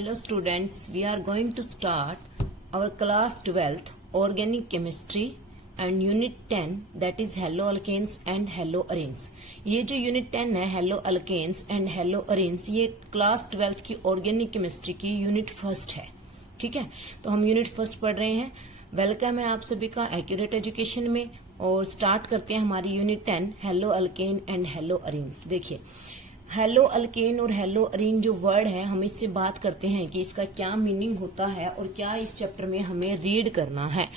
Hello students, we are going to start our class 12th organic chemistry and unit 10 that is haloalkanes and haloarenes। ये जो unit 10 है haloalkanes and haloarenes ये class 12th की organic chemistry की unit 1 है। ठीक है, तो हम unit 1 पढ़ रहे हैं। वेलकम है आप सभी का एक्यूरेट एजुकेशन में और स्टार्ट करते हैं हमारी यूनिट 10 haloalkane and haloarenes। देखिए हेलो अल्केन और हेलो अरीन जो वर्ड है हम इससे बात करते हैं कि इसका क्या मीनिंग होता है और क्या इस चैप्टर में हमें रीड करना है।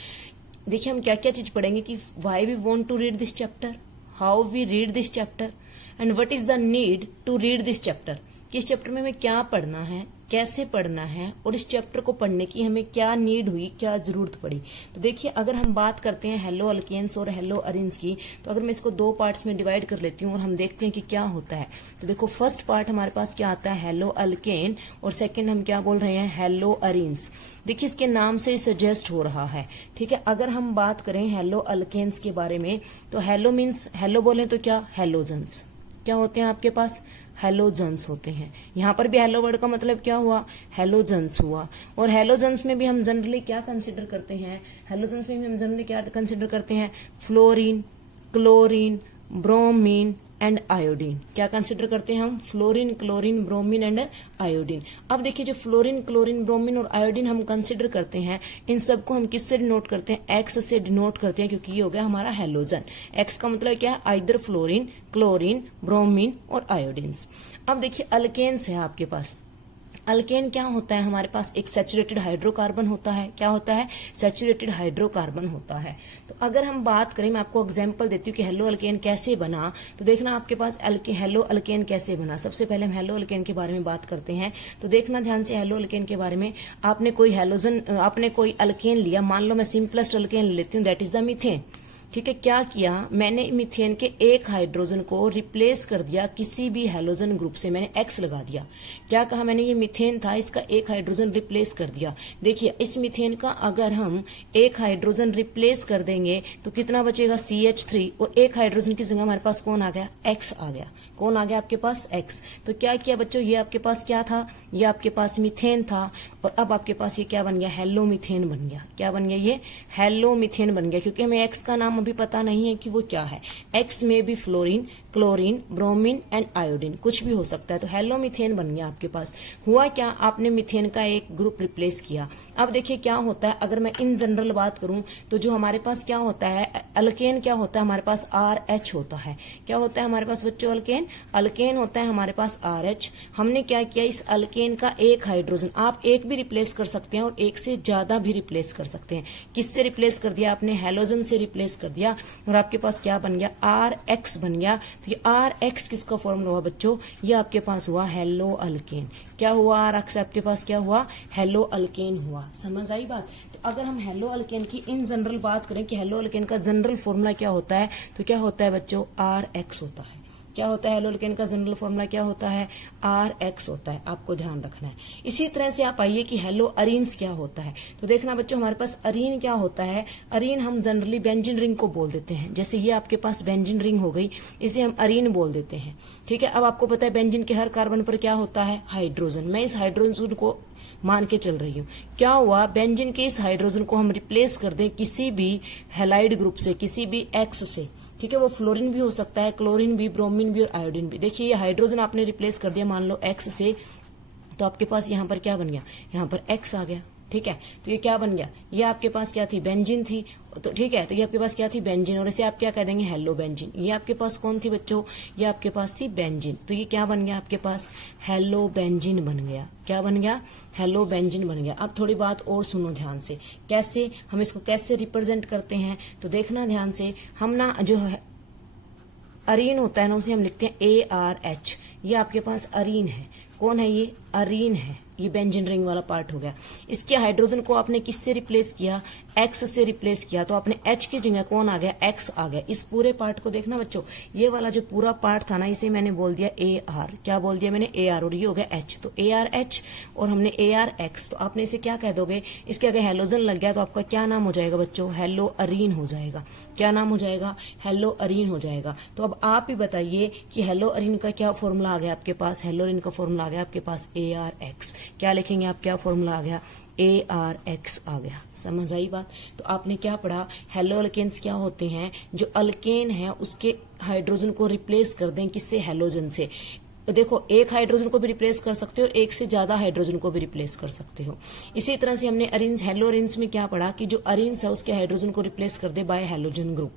देखिए हम क्या क्या चीज पढ़ेंगे कि why we want to read this chapter, how we read this chapter and what is the need to read this chapter. कि इस चैप्टर में हमें क्या पढ़ना है, कैसे पढ़ना है और इस चैप्टर को पढ़ने की हमें क्या नीड हुई, क्या जरूरत पड़ी। तो देखिए अगर हम बात करते हैं हेलो अल्केन्स और हेलो अरीन्स की, तो अगर मैं इसको दो पार्ट्स में डिवाइड कर लेती हूँ और हम देखते हैं कि क्या होता है। तो देखो फर्स्ट पार्ट हमारे पास क्या आता है हेलो अल्केन और सेकेंड हम क्या बोल रहे हैं हेलो अरीन्स। देखिए इसके नाम से सजेस्ट हो रहा है। ठीक है, अगर हम बात करें हेलो अल्केन्स के बारे में तो हेलो मीन्स हेलो बोले तो क्या हेलोजन्स क्या होते हैं आपके पास, हेलोजन्स होते हैं। यहाँ पर भी हेलो वर्ड का मतलब क्या हुआ, हेलोजन्स हुआ। और हेलोजन्स में भी हम जनरली क्या कंसिडर करते हैं, हेलोजन्स में भी हम जनरली क्या कंसिडर करते हैं, fluorine, chlorine, bromine and iodine. क्या कंसिडर करते हैं हम, fluorine, chlorine, bromine and iodine. अब देखिए जो फ्लोरीन, क्लोरीन, ब्रोमीन और आयोडीन हम कंसिडर करते हैं, इन सबको हम किससे डिनोट करते हैं, एक्स से डिनोट करते हैं, क्योंकि ये हो गया हमारा हेलोजन। एक्स का मतलब क्या है, आइदर फ्लोरीन, क्लोरीन, ब्रोमीन और आयोडीन्स। अब देखिए अल्केन्स है आपके पास। अल्केन क्या होता है, हमारे पास एक सैचुरेटेड हाइड्रोकार्बन होता है। क्या होता है, सैचुरेटेड हाइड्रोकार्बन होता है। तो अगर हम बात करें, मैं आपको एग्जांपल देती हूँ कि हेलो अल्केन कैसे बना। तो देखना आपके पास हेलो अल्केन कैसे बना। सबसे पहले हम हेलो अल्केन के बारे में बात करते हैं। तो देखना ध्यान से हेलो अल्केन के बारे में। आपने कोई अल्केन लिया, मान लो मैं सिंपलेस्ट अल्केन लेती हूँ, दैट इज द मीथेन। ठीक है, क्या किया मैंने, मीथेन के एक हाइड्रोजन को रिप्लेस कर दिया किसी भी हेलोजन ग्रुप से, मैंने एक्स लगा दिया। क्या कहा मैंने, ये मीथेन था, इसका एक हाइड्रोजन रिप्लेस कर दिया। देखिए इस मीथेन का अगर हम एक हाइड्रोजन रिप्लेस कर देंगे तो कितना बचेगा, CH3, और एक हाइड्रोजन की जगह हमारे पास कौन आ गया, एक्स आ गया। कौन आ गया आपके पास, एक्स। तो क्या किया बच्चों, ये आपके पास क्या था, ये आपके पास मीथेन था और अब आपके पास ये क्या बन गया, हेलो मीथेन बन गया। क्या बन गया, ये हेलो मीथेन बन गया, क्योंकि हमें एक्स का नाम अभी पता नहीं है कि वो क्या है। एक्स में भी fluorine, chlorine, bromine and iodine कुछ भी हो सकता है। तो हेलो मीथेन बन गया आपके पास। हुआ क्या, आपने मीथेन का एक ग्रुप रिप्लेस किया। अब देखिए क्या होता है, अगर मैं इन जनरल बात करूं तो जो हमारे पास क्या होता है, अल्केन क्या होता है हमारे पास, RH होता है। क्या होता है हमारे पास बच्चों, अल्केन होता है हमारे पास RH। हमने क्या किया, इस अल्केन का एक हाइड्रोजन, आप एक भी रिप्लेस कर सकते हैं और एक से ज्यादा भी रिप्लेस कर सकते हैं। किससे रिप्लेस कर दिया आपने, हेलोजन से रिप्लेस कर दिया और आपके पास क्या बन गया, RH बन गया। तो ये RH किसका फॉर्मूला हुआ बच्चों, ये आपके पास हुआ हेलो अल्केन। क्या हुआ, RH आपके पास क्या हुआ, हेलो अल्केन हुआ। समझ आई बात। तो अगर हम हेलो अल्केन की इन जनरल बात करें कि हेलो अल्केन का जनरल फॉर्मूला क्या होता है, तो क्या होता है बच्चों, RH होता है। क्या होता है, हेलो अल्केन का जनरल फॉर्मूला क्या होता है, RH होता है। आपको ध्यान रखना है। इसी तरह से आप आइए कि हेलो अरीन्स क्या होता है। तो देखना बच्चों हमारे पास अरीन क्या होता है, अरीन हम जनरली बेंजीन रिंग को बोल देते हैं। जैसे ये आपके पास बेंजीन रिंग हो गई, इसे हम अरीन बोल देते हैं। ठीक है, अब आपको पता है बेंजीन के हर कार्बन पर क्या होता है, हाइड्रोजन। मैं इस हाइड्रोजन को मान के चल रही हूँ। क्या हुआ, बेंजीन के इस हाइड्रोजन को हम रिप्लेस कर दें किसी भी हेलाइड ग्रुप से, किसी भी एक्स से। ठीक है, वो फ्लोरीन भी हो सकता है, क्लोरीन भी, ब्रोमीन भी और आयोडीन भी। देखिए ये हाइड्रोजन आपने रिप्लेस कर दिया मान लो एक्स से, तो आपके पास यहाँ पर क्या बन गया, यहाँ पर एक्स आ गया। ठीक है, तो ये क्या बन गया, ये आपके पास क्या थी, बेंजीन थी। तो ठीक है, तो ये आपके पास क्या थी, बेंजीन, और इसे आप क्या कह देंगे, हेलो बेंजीन। ये आपके पास कौन थी बच्चों, ये आपके पास थी बेंजीन। तो ये क्या बन गया आपके पास, हेलो बेंजीन बन गया। क्या बन गया, हेलो बेंजीन बन गया। अब थोड़ी बात और सुनो ध्यान से, कैसे हम इसको कैसे रिप्रेजेंट करते हैं। तो देखना ध्यान से, हम ना जो है अरीन होता है ना, उसे हम लिखते हैं ARH। ये आपके पास अरीन है। कौन है ये, अरीन है। ये बेंजीन रिंग वाला पार्ट हो गया। इसके हाइड्रोजन को आपने किससे रिप्लेस किया, एक्स से रिप्लेस किया। तो आपने H की जगह कौन आ गया, एक्स आ गया। इस पूरे पार्ट को देखना बच्चों, ये वाला जो पूरा पार्ट था ना, इसे मैंने बोल दिया AR। क्या बोल दिया मैंने, AR, और ये हो गया H। तो ARH और हमने ARX। तो आपने इसे क्या कह दोगे, इसके अगर हेलोजन लग गया तो आपका क्या नाम हो जाएगा बच्चों, हेलो अरीन हो जाएगा। क्या नाम हो जाएगा, हेलो अरीन हो जाएगा। तो अब आप ही बताइए कि हेलो अरीन का क्या फॉर्मूला आ गया आपके पास, हेलो अरीन का फॉर्मूला आ गया आपके पास ARX। क्या लिखेंगे आप, क्या फॉर्मूला आ गया, ARX आ गया। समझ आई बात। तो आपने क्या पढ़ा, हेलो अल्केन्स क्या होते हैं, जो अल्केन है उसके हाइड्रोजन को रिप्लेस कर दें किससे, हेलोजन से। तो देखो, एक हाइड्रोजन को भी रिप्लेस कर सकते हो और एक से ज्यादा हाइड्रोजन को भी रिप्लेस कर सकते हो। इसी तरह से हमने अरेंज, हेलो अरेंज में क्या पढ़ा कि जो अरेंज है उसके हाइड्रोजन को रिप्लेस कर दे बाय हेलोजन ग्रुप।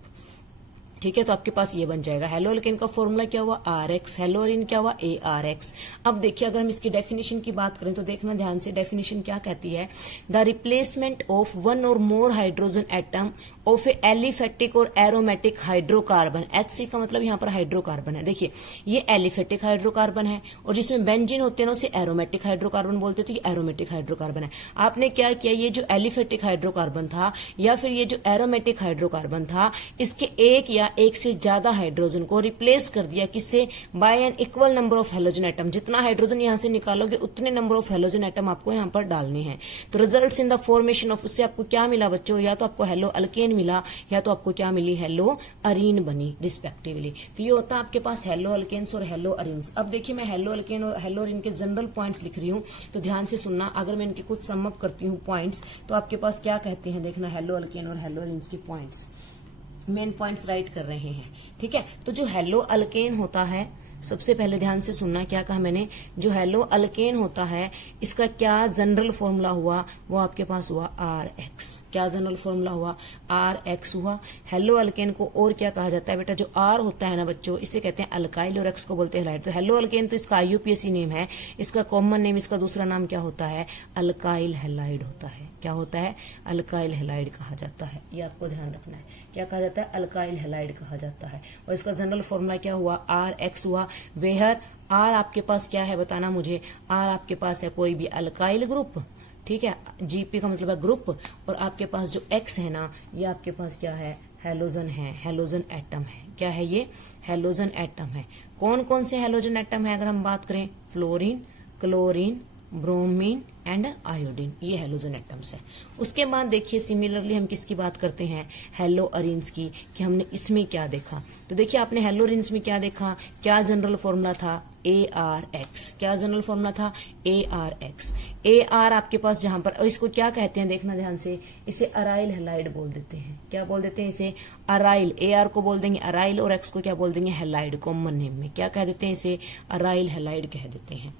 ठीक है, तो आपके पास ये बन जाएगा। हेलो अल्केन का फॉर्मूला क्या हुआ, RX। हेलो अरीन क्या हुआ, ARX। अब देखिए, अगर हम इसकी डेफिनेशन की बात करें तो देखना ध्यान से, डेफिनेशन क्या कहती है, द रिप्लेसमेंट ऑफ वन और more hydrogen atom of A aliphatic और एरोमेटिक हाइड्रोकार्बन। HC का मतलब यहाँ पर हाइड्रोकार्बन है। देखिए, ये एलिफेटिक हाइड्रोकार्बन है और जिसमें बेंजीन होते हैं ना उसे एरोमेटिक हाइड्रोकार्बन बोलते थे, एरोमेटिक हाइड्रोकार्बन है। आपने क्या किया, ये जो एलिफेटिक हाइड्रोकार्बन था या फिर ये जो एरोमेटिक हाइड्रोकार्बन था, इसके एक या एक से ज्यादा हाइड्रोजन को रिप्लेस कर दिया किससे, by an equal number of halogen atom. जितना हाइड्रोजन यहां से निकालोगे उतने नंबर ऑफ हेलोजन एटम आपको यहां पर डालने हैं। तो results in the formation of, उससे आपको क्या मिला बच्चों, या तो आपको हेलो अल्केन मिला या तो आपको क्या मिली, हेलो अरीन बनी रिस्पेक्टिवली। तो ये होता है आपके पास हेलो अल्केन्स और हेलो अरीन्स। अब देखिए, मैं हेलो अल्केन और हेलो अरीन के जनरल पॉइंट्स लिख रही हूं, तो ध्यान से सुनना। अगर मैं इनके कुछ समअप करती हूँ पॉइंट्स, तो आपके पास क्या कहते हैं, देखना, हेलो अल्केन और हेलो अरीन्स के पॉइंट्स, मेन पॉइंट्स राइट कर रहे हैं। ठीक है, तो जो हेलो अल्केन होता है, सबसे पहले ध्यान से सुनना, क्या कहा मैंने, जो हेलो अल्केन होता है इसका क्या जनरल फॉर्मूला हुआ, वो आपके पास हुआ RX। क्या जनरल फॉर्मूला हुआ, RX हुआ। हेलो अल्केन को और क्या कहा जाता है बेटा, जो R होता है ना बच्चों, इसे कहते हैं अल्काइल और X को बोलते हैं हैलाइड। तो हेलो अल्केन तो इसका IUPAC नेम है, इसका कॉमन नेम, इसका दूसरा नाम क्या होता है, अल्काइल हैलाइड होता है। क्या होता है, अल्काइल हैलाइड कहा जाता है। ये आपको ध्यान रखना है, क्या कहा जाता है, अल्काइल हैलाइड कहा जाता है। और इसका जनरल फॉर्मूला क्या हुआ, RX हुआ। वेहर R आपके पास क्या है, बताना मुझे। R आपके पास है कोई भी अल्काइल ग्रुप, ठीक है, GP का मतलब है ग्रुप, और आपके पास जो X है ना, ये आपके पास क्या है, हेलोजन है, हेलोजन एटम है। क्या है ये, हेलोजन एटम है। कौन कौन से हेलोजन एटम है अगर हम बात करें, fluorine, chlorine, bromine and iodine, ये हेलोजन एटम्स है। उसके बाद देखिए, सिमिलरली हम किसकी बात करते हैं, हेलो अरीन्स की, कि हमने इसमें क्या देखा। तो देखिए, आपने हेलो अरीन्स में क्या देखा, क्या जनरल फॉर्मूला था, ARX। क्या जनरल फॉर्मूला था, ARX। AR आपके पास जहां पर, और इसको क्या कहते हैं, देखना ध्यान से, इसे अराइल हैलाइड बोल देते हैं। क्या बोल देते हैं इसे, अराइल। AR को बोल देंगे अराइल और X को क्या बोल देंगे, हैलाइड। कॉमन नेम में क्या कह देते हैं इसे, अराइल हैलाइड कह देते हैं।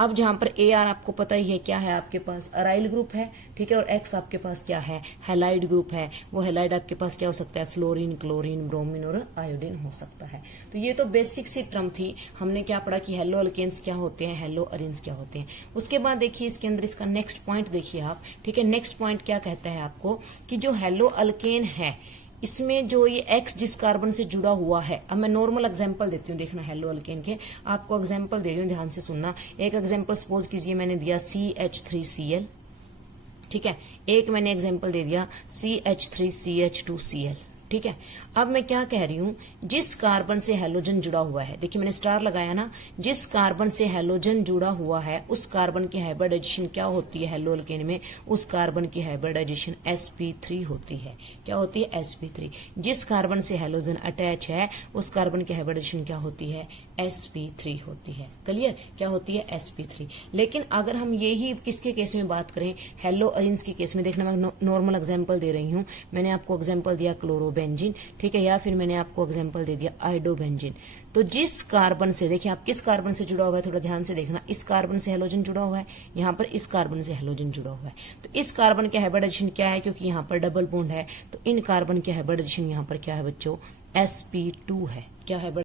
अब जहां पर AR आपको पता ही है क्या है, आपके पास अराइल ग्रुप है, ठीक है, और X आपके पास क्या है, हैलाइड ग्रुप है। वो हैलाइड आपके पास क्या हो सकता है, फ्लोरीन, क्लोरीन, ब्रोमीन और आयोडीन हो सकता है। तो ये तो बेसिक सी टर्म थी। हमने क्या पढ़ा कि हेलो अल्केन्स क्या होते हैं, हेलो अरीन्स क्या होते हैं। उसके बाद देखिए, इसके अंदर इसका नेक्स्ट पॉइंट देखिए आप, ठीक है। नेक्स्ट पॉइंट क्या कहता है आपको, कि जो हेलो अल्केन है इसमें जो ये X जिस कार्बन से जुड़ा हुआ है, अब मैं नॉर्मल एग्जांपल देती हूँ, देखना, हेलो अल्केन के आपको एग्जांपल दे रही हूँ, ध्यान से सुनना। एक एग्जांपल सपोज कीजिए मैंने दिया CH3Cl, ठीक है। एक मैंने एग्जांपल दे दिया CH3CH2Cl, ठीक है। अब मैं क्या कह रही हूं, जिस कार्बन से हेलोजन जुड़ा हुआ है, देखिए मैंने स्टार लगाया ना, जिस कार्बन से हेलोजन जुड़ा हुआ है उस कार्बन की हाइब्रिडाइजेशन क्या होती है हेलो अल्केन में, उस कार्बन की हाइब्रिडाइजेशन sp3 होती है। क्या होती है, sp3। जिस कार्बन से हेलोजन अटैच है उस कार्बन की हाइब्रिडाइजेशन क्या होती है, sp3 होती है। क्लियर, क्या होती है, sp3। लेकिन अगर हम यही किसके केस में बात करें, हेलो अरीन्स के केस में, देखना मैं नॉर्मल एग्जांपल दे रही हूं। मैंने आपको एग्जांपल दिया क्लोरोबेंजीन, ठीक है, या फिर मैंने आपको एग्जांपल दे दिया आइडोबेंजीन। तो जिस कार्बन से, देखिए आप किस कार्बन से जुड़ा हुआ है, थोड़ा ध्यान से देखना, इस कार्बन से हेलोजन जुड़ा हुआ है, यहाँ पर इस कार्बन से हेलोजन जुड़ा हुआ है। तो इस कार्बन की हाइब्रिडाइजेशन क्या है, क्योंकि यहाँ पर डबल बॉन्ड है, तो इन कार्बन की हाइब्रिडाइजेशन यहाँ पर क्या है बच्चों, sp2 है। क्या है